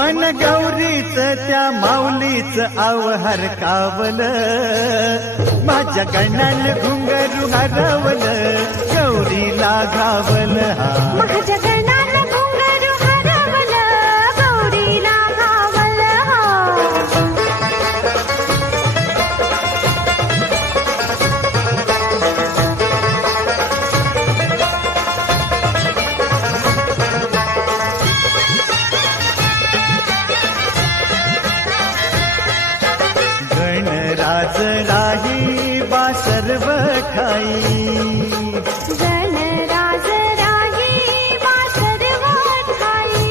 मन गौरीच त्या माऊलीच आवहार कावल, माझ्या गणान घुंगरू हरवलं, गौरीला घावल माझ्या गणान घुंगरू हरवलं, गौरीला घावल गणराज राही बा सर्व ठाई, गणराज राही बा सर्व ठाई,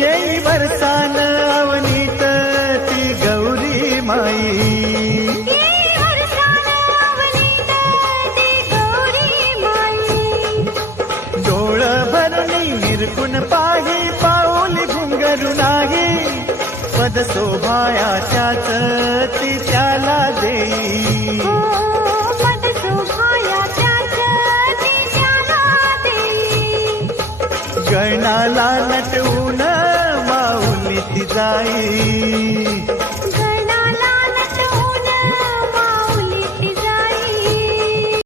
येई बरसान अवनीत ती गौरी माई, येई वरसान अवनीत ती गौरी माई, डोळ भरणी निरखून पाही पाऊली घुंगरू नाही, पद शोभायाच्याच ती त्याला देई, ओ पद शोभायाच्याच ती त्याला देई, गणाला नटवून माऊली ती जाई.